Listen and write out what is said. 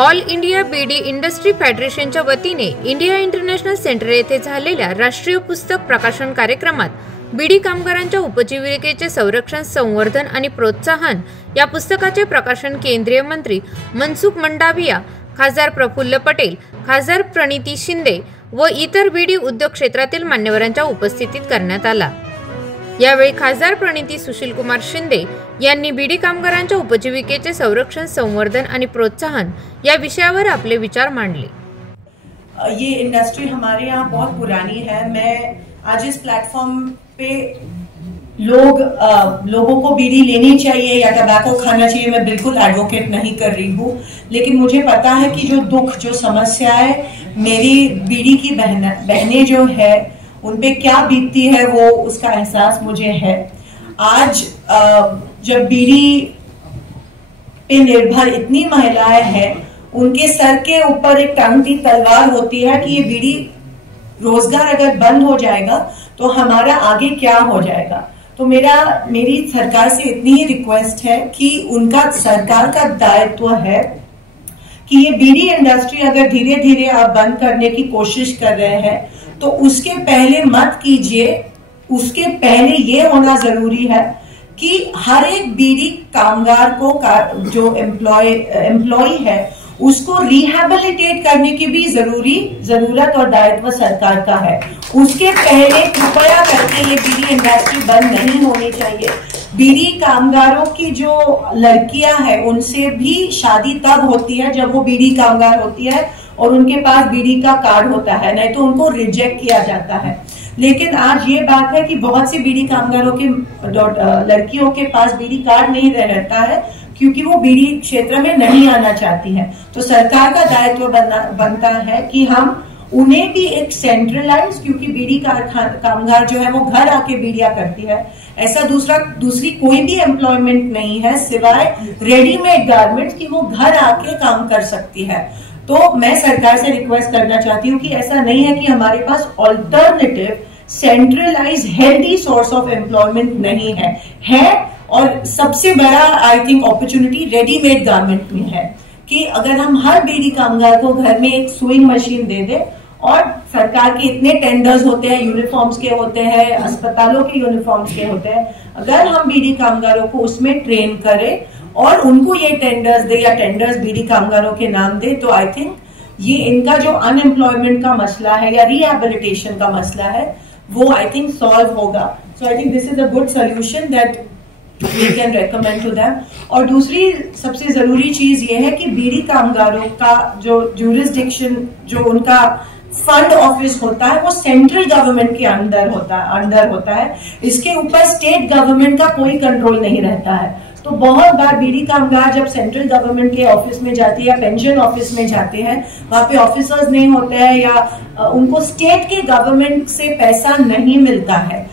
All India BD industry फेडरेशनच्या वतीने India international centre येथे झालेल्या राष्ट्रीय पुस्तक प्रकाशन कार्यक्रमात बीडी कामगारांच्या उपजीविकेचे संरक्षण, संवर्धन आणि प्रोत्साहन या पुस्तकाचे प्रकाशन केंद्रीय मंत्री मनसुख मंडाविया, खासदार प्रफुल्ल पटेल, खासदार प्रणिती शिंदे व इतर बीडी उद्योग क्षेत्रातील मान्यवरांच्या उपस्थितीत करण्यात आला। यावेळी खासदार प्रणिती सुशीलकुमार शिंदे यांनी बीडी कामगारांच्या उपजीविकेचे संरक्षण, संवर्धन आणि प्रोत्साहन या विषयावर आपले विचार मांडले। ये इंडस्ट्री हमारे यहाँ बहुत पुरानी है। मैं आज इस प्लेटफॉर्म पे लोगों को बीड़ी लेनी चाहिए या टबैको खाना चाहिए, मैं बिल्कुल एडवोकेट नहीं कर रही हूँ, लेकिन मुझे पता है कि जो दुख, जो समस्या है, मेरी बीड़ी की बहनें जो है उन पे क्या बीतती है, वो उसका एहसास मुझे है। आज जब बीड़ी पे निर्भर इतनी महिलाएं हैं, उनके सर के ऊपर एक टांगती तलवार होती है कि ये बीड़ी रोजगार अगर बंद हो जाएगा तो हमारा आगे क्या हो जाएगा। तो मेरी सरकार से इतनी ही रिक्वेस्ट है कि उनका सरकार का दायित्व है कि ये बीड़ी इंडस्ट्री अगर धीरे धीरे आप बंद करने की कोशिश कर रहे हैं तो उसके पहले मत कीजिए। उसके पहले ये होना जरूरी है कि हर एक बीड़ी कामगार को जो एम्प्लॉय है उसको रिहैबिलिटेट करने की भी जरूरत और दायित्व सरकार का है। उसके पहले कृपया करके ये बीड़ी इंडस्ट्री बंद नहीं होनी चाहिए। बीड़ी कामगारों की जो लड़कियां हैं उनसे भी शादी तब होती है जब वो बीड़ी कामगार होती है और उनके पास बीड़ी का कार्ड होता है, नहीं तो उनको रिजेक्ट किया जाता है। लेकिन आज ये बात है कि बहुत सी बीड़ी कामगारों की लड़कियों के पास बीड़ी कार्ड नहीं रहता है क्योंकि वो बीड़ी क्षेत्र में नहीं आना चाहती है। तो सरकार का दायित्व बनता है कि हम उन्हें भी एक सेंट्रलाइज, क्योंकि बीड़ी कामगार जो है वो घर आके बीड़िया करती है, ऐसा दूसरी कोई भी एम्प्लॉयमेंट नहीं है सिवाय रेडीमेड गारमेंट्स की, वो घर आके काम कर सकती है। तो मैं सरकार से रिक्वेस्ट करना चाहती हूँ कि ऐसा नहीं है कि हमारे पास alternative centralize healthy source of employment नहीं है। और सबसे बड़ा I think opportunity readymade garment में है कि अगर हम हर बीड़ी कामगार को घर में एक सुइंग मशीन दे दे, और सरकार के इतने टेंडर्स होते हैं, यूनिफॉर्म्स के होते हैं, अस्पतालों के यूनिफॉर्म्स के होते हैं, अगर हम बीड़ी कामगारों को उसमें ट्रेन करें और उनको ये टेंडर्स दे या टेंडर्स बीड़ी कामगारों के नाम दे, तो आई थिंक ये इनका जो अनएम्प्लॉयमेंट का मसला है या रिहैबिलिटेशन का मसला है वो आई थिंक सॉल्व होगा। So I think this is a good solution that we can recommend to them। और दूसरी सबसे जरूरी चीज ये है कि बीड़ी कामगारों का जो jurisdiction, जो उनका फंड ऑफिस होता है वो सेंट्रल गवर्नमेंट के अंदर होता है। इसके ऊपर स्टेट गवर्नमेंट का कोई कंट्रोल नहीं रहता है। तो बहुत बार बीड़ी कामगार जब सेंट्रल गवर्नमेंट के ऑफिस में जाते हैं या पेंशन ऑफिस में जाते हैं, वहां पे ऑफिसर्स नहीं होते हैं या उनको स्टेट के गवर्नमेंट से पैसा नहीं मिलता है।